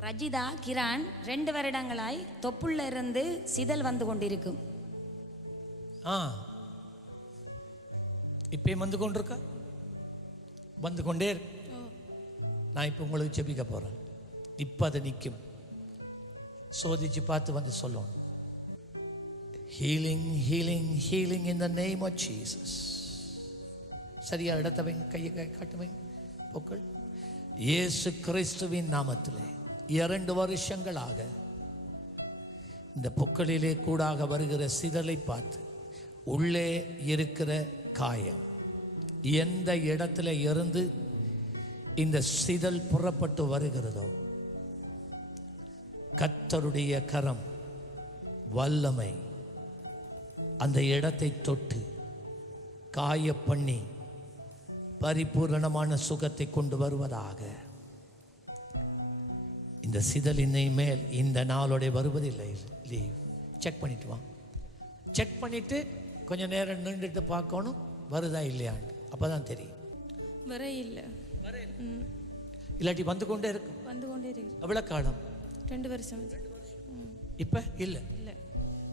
ரஜிதா கிரான் ரெண்டு வருடங்களாய் தொப்புள்ள இருந்து சிதல் வந்து கொண்டிருக்கும். ஆ. இப்பயும் வந்து கொண்டிருக்கா? வந்து கொண்டே இருக்கு நான் இப்போ உங்களுக்கு செபிக்க போகிறேன் இப்போ அது நிற்கும் சோதிச்சு பார்த்து வந்து சொல்லணும். Healing healing healing in the name of Jesus சரியா இடத்த வைங்க கையை கை காட்டு வைங்க பொக்கள். இயேசு கிறிஸ்துவின் நாமத்திலே. இரண்டு வருஷங்களாக இந்த பொக்களிலே கூடாக வருகிற சிதலை பார்த்து உள்ளே இருக்கிற காயம். எந்த இடத்துல இருந்து இந்த சிதல் புறப்பட்டு வருகிறதோ கத்தருடைய கரம் வல்லமை அந்த இடத்தை தொட்டு காய பண்ணி பரிபூரணமான சுகத்தை கொண்டு வருவதாக இந்த சிதலினை மேல் இந்த நாளோட வருவதில்லை லீவ் செக் பண்ணிட்டு வா. செக் பண்ணிட்டு கொஞ்சம் நேரம் நின்றுட்டு பார்க்கணும். வருதா இல்லையான்னு அப்பதான் தெரியும். வர இல்லை. ம். இல்லாட்டி வந்து கொண்டே இருக்கும் வந்து கொண்டே இருக்கு. எவ்வளோ காலம்? ரெண்டு வருஷம் இப்போ? இல்லை. இல்லை.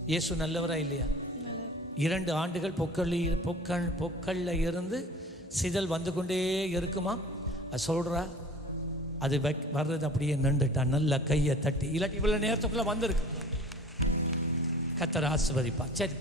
இயேசு நல்லவரா இல்லையா? இரண்டு ஆண்டுகள் பொக்களில் பொக்கள் பொக்கல்ல இருந்து சிதல் வந்து கொண்டே இருக்குமா? சொல்கிறா அது வைக் வர்றது அப்படியே நின்றுட்டான் நல்ல கையை தட்டி இல்லாட்டி இவ்வளோ நேரத்துக்குள்ளே வந்திருக்கு. கத்தர் ஆசிர்வதிப்பா சரி.